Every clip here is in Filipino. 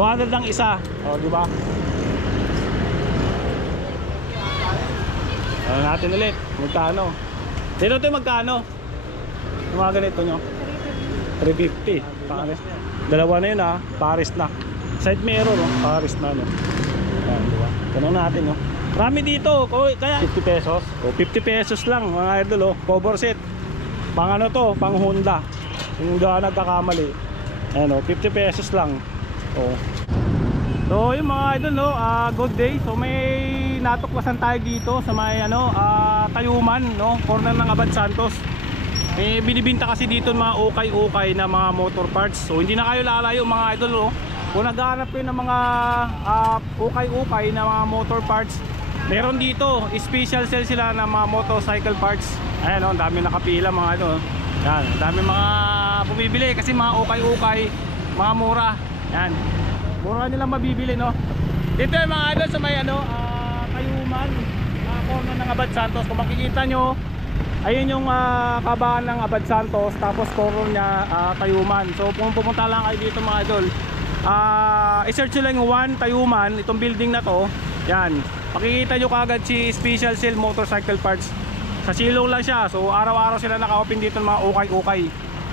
200 lang isa. O, di ba? Ano natin ulit? Magkano? Dito ito magkano? Yung mga ganito nyo? 350. Paris. Dalawa na yun ha. Paris na. Side mirror no? Paris na no. Ayan, diba? Tanong natin no. Marami dito. Kaya 50 pesos. O 50 pesos lang mga idol oh. Cover set. Pang ano to? Pang Honda. Yung doon nagkakamali. Ayan o. 50 pesos lang. O. So yung mga idol no, good day. So may natuklasan tayo dito sa may ano, Tayuman no, corner ng Abad Santos. May binibinta kasi dito mga ukay-ukay na mga motor parts. So hindi na kayo lalayo mga idol no. Kung naghahanap kayo ng mga ukay-ukay na mga motor parts, meron dito, special sale sila ng mga motorcycle parts. Ayan no, dami nakapila mga ano. Yan, dami mga bumibili kasi mga ukay-ukay, mga mura. Yan. Mura nilang mabibili no. Dito yung mga idol sa may ano, Tayuman, corner ng Abad Santos. Kung makikita nyo, ayun yung kabahan ng Abad Santos, tapos corner niya Tayuman. So kung pumunta lang kayo dito mga idol, i-search nyo lang yung 1 Tayuman, itong building na to. Yan, makikita nyo kagad si Special Sale Motorcycle Parts. Sa silong lang siya, so araw-araw sila naka-open dito ng mga ukay-ukay.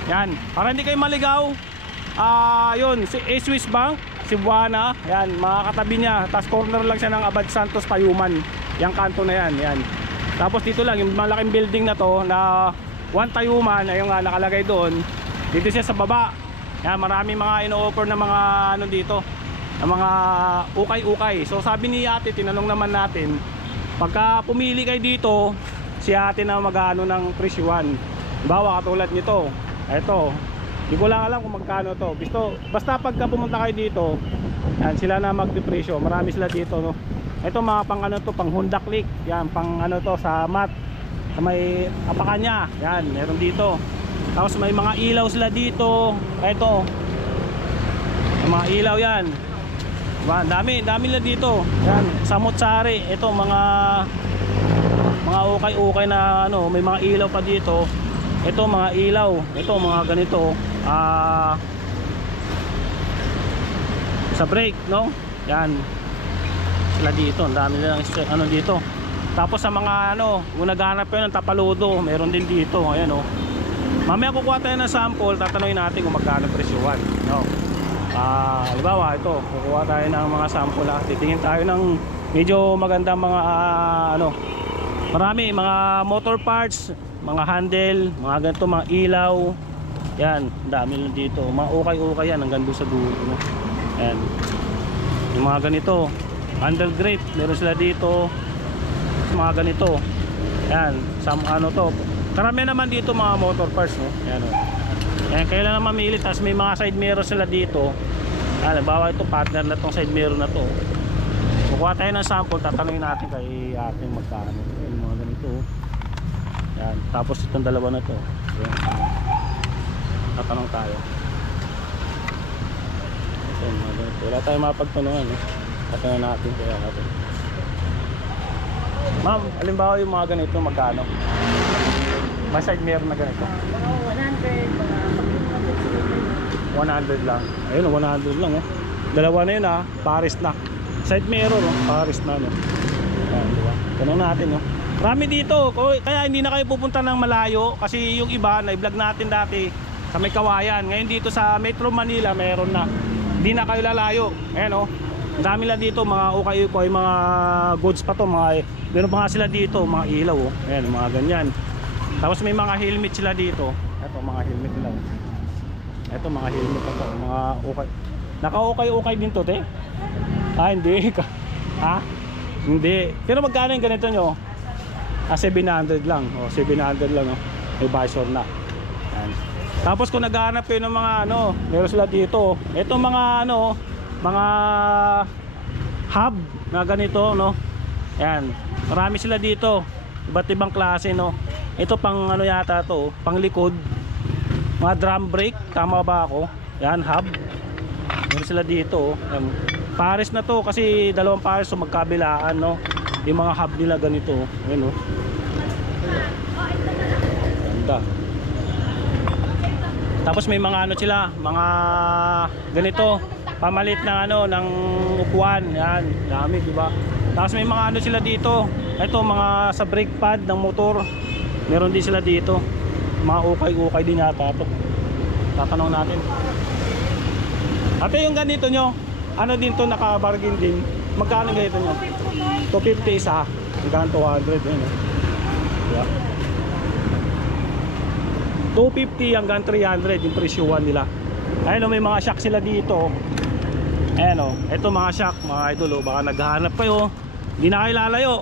Yan, para hindi kayo maligaw, yun, si Swiss Bank Cebuana, yan, mga katabi niya. Tapos corner lang siya ng Abad Santos Tayuman. Yang kanto na yan, yan. Tapos dito lang, yung malaking building na to na 1 Tayuman, ayun nga nakalagay doon. Dito siya sa baba. Yan, marami mga ino-offer na mga ano dito, na mga ukay-ukay. So sabi ni ate, tinanong naman natin, pagka pumili kayo dito, si ate na mag-ano ng presyuan. Bawa katulad nito, eto. Di ko lang alam kung magkano to. Basta pagka pumunta kayo dito, yan, sila na magdepresyo. Marami sila dito no. Ito mga pang ano to, pang Honda Click. Yan, pang ano to sa mat. Sa may apakanya. Yan, meron dito. Tapos may mga ilaw sila dito. Ito. Mga ilaw yan. Diba? Dami nila dito. Yan, samot-sari. Ito mga ukay-ukay na ano, may mga ilaw pa dito. Ito mga ilaw, ito mga ganito sa brake no, yan sila dito, ang dami nilang ano dito. Tapos sa mga ano, kung naghanap kayo ng tapaludo, meron din dito, ayan o. Mamaya kukuha tayo ng sample, tatanungin natin kung magkano presyuhan no. Halimbawa ito, kukuha tayo ng mga sample titingin tayo ng medyo magandang mga ano, marami mga motor parts, mga handle, mga ganito, mga ilaw. Yan, dami lang dito. Mga ukay-ukay yan hanggang doon sa dulo no? Yan. Yung mga ganito, undergrade, meron sila dito. Mga ganito. Yan, ano to. Karami naman dito mga motor parts no. Yan o. Yan, kailan na mamili. Tapos may mga side mirror sila dito. Halimbawa ito, partner na tong side mirror na to. Kukuha tayo ng sample, tatanungin natin kay ating magkano. Yung mga ganito. Yan, tapos itong dalawa na to. Yan. Tatanong tayo. Yan, mga ganito. Wala tayong mapagtanungan eh. Tatanong natin kaya natin. Ma'am, halimbawa yung mga ganito magkano? May side mirror na ganito. 100 lang. Ayun, 100 lang oh. Dalawa na yun Paris na. Side mirror Paris na no. Yan, diba? Tanong natin no. Marami dito, kaya hindi na kayo pupunta ng malayo. Kasi yung iba, na-vlog natin dati sa may Kawayan. Ngayon dito sa Metro Manila, meron na. Hindi na kayo lalayo. Ayan o, ang dami lang dito, mga ukay-ukay, mga goods pa to. Meron pa nga sila dito, mga ilaw o. Ayan, mga ganyan. Tapos may mga helmet sila dito. Ito, mga helmet nila. Ito, mga helmet pa to, mga ukay. Naka-ukay-ukay din to, te? Hindi. Ha? Hindi. Pero magkano yung ganito nyo? 700 lang. 700 lang. May visor na. Yan. Tapos kung naghahanap kayo ng mga ano, meron sila dito. Ito mga ano, mga hub na ganito, no? Yan. Marami sila dito. Iba't ibang klase, no? Ito pang ano yata to, pang likod. Mga drum brake, tama ba ako? Yan, hub. Meron sila dito. Yan. Pares na to kasi dalawang pares so magkabilaan, no? Yung mga hub nila ganito. Ayun, no? Ganda. Tapos may mga ano sila, mga ganito. pamalit ng ano, ng upuan. Yan, dami, di ba? Tapos may mga ano sila dito. Ito, mga sa brake pad ng motor. Meron din sila dito. Mga ukay-ukay din yata ito. Tatanong natin. Ate, yung ganito nyo, ano din to, naka-bargain din. Magkano ganito nyo? 250 isa. Hanggang 200. Yun, eh. Yeah. 250 hanggang 300 yung presyuhan nila. Ayun o, may mga shock sila dito. Ayan o, ito mga shock, mga idol o. Baka naghahanap kayo, hindi na kayo lalayo.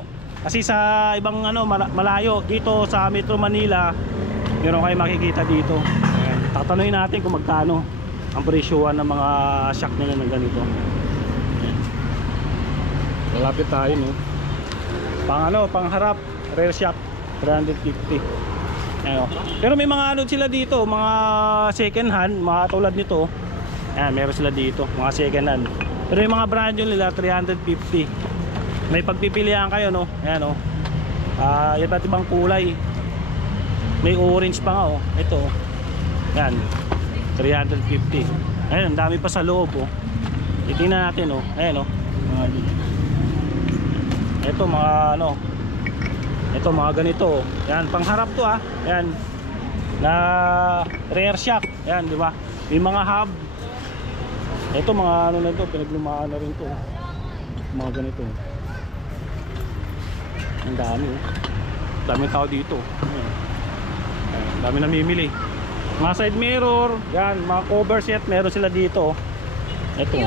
Kasi sa ibang ano, malayo, dito sa Metro Manila, meron kayo makikita dito. Ayan. Tatanungin natin kung magkano ang presyuhan ng mga shock nila ng ganito. Ayan. Malapit tayo, no? Pang ano, pang harap, rear shock, 350. Ayan. Pero may mga ano sila dito, mga second hand, mga tulad nito. Ayan, meron sila dito, mga second hand. Pero yung mga brand new nila, 350. May pagpipilian kayo, no? Ayan, no? Iba't ibang kulay. May orange pa nga, oh. Ito, ayan, 350. Ayan, ang dami pa sa loob, oh. Titingnan natin, oh. Ayan, oh. Ito, mga ano, ito, mga ganito, oh. Ayan, pangharap to, ah. Ayan, na rear shock. Ayan, di ba? May mga hub. Ito, mga ano na ito, pinaglumaan na rin to, oh. Mga ganito. Ang dami, oh. Daming tao dito. Ayan. Ayan, dami namimili. Mga side mirror, yan, mga cover set, meron sila dito. Ito.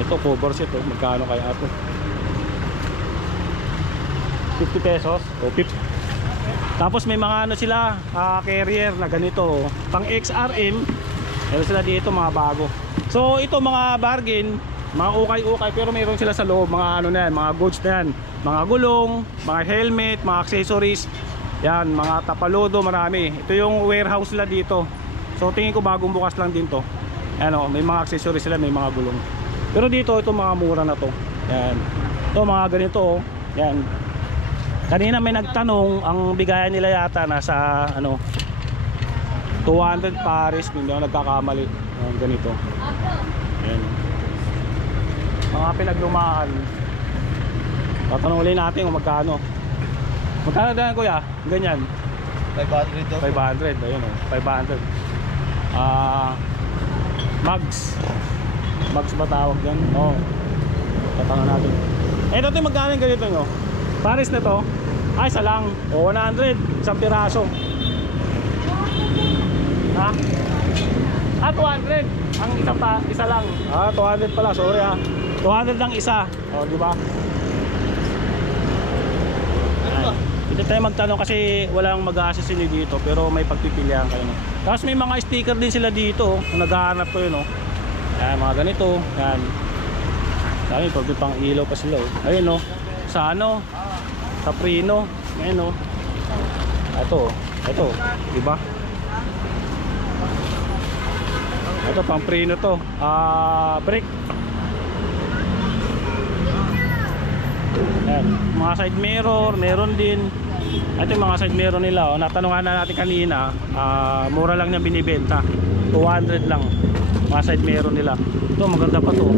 Ito, cover set, oh. Magkano kaya ito? 50 pesos o 50. Tapos may mga ano sila, carrier na ganito, pang XRM. Meron sila dito, mga bago. So ito, mga bargain, mga ukay-ukay, pero meron sila sa loob, mga ano na yan, mga goods na yan, mga gulong, mga helmet, mga accessories. Yan, mga tapalodo, marami. Ito yung warehouse nila dito. So tingin ko bagong bukas lang din to. Ano, may mga accessories sila, may mga gulong. Pero dito, ito mga mura na to. Yan. Ito mga ganito, oh. Yan. Kanina may nagtanong, ang bigayan nila yata nasa ano 200 pares, hindi ako nagkakamali. Yan, ganito. Yan. Mga pinaglumaan. Tatanong ulit natin kung magkano. Magkano din, kuya? Ganyan. 500 daw. 500, ayun oh, 500. Mags ba tawag dyan? Oo. Tatanong natin. Ito ito, magkano yung ganito nyo? Pares na to? Ay, isa lang. O, 100. Isang piraso. Ha? 200. Ang isa lang. 200 pala. Sorry, 200 lang isa. O, di ba? Hindi tayo magtanong kasi walang mag-a-assist nyo dito, pero may pagpipilian kayo, no? Tapos may mga sticker din sila dito, kung naghahanap ko yun, no? Yan, mga ganito. Yan. Dami, pang ilaw pa sila, oh. Ayun, no? Sa ano? Sa Prino. Ayun, no? Ito, diba? Ito, pang Prino to. Brake. Ayan. Mga side mirror, meron din. Ito yung mga side mirror nila, oh. Natanungan na natin kanina, mura lang niya binibenta, 200 lang mga side mirror nila. Ito maganda pa to.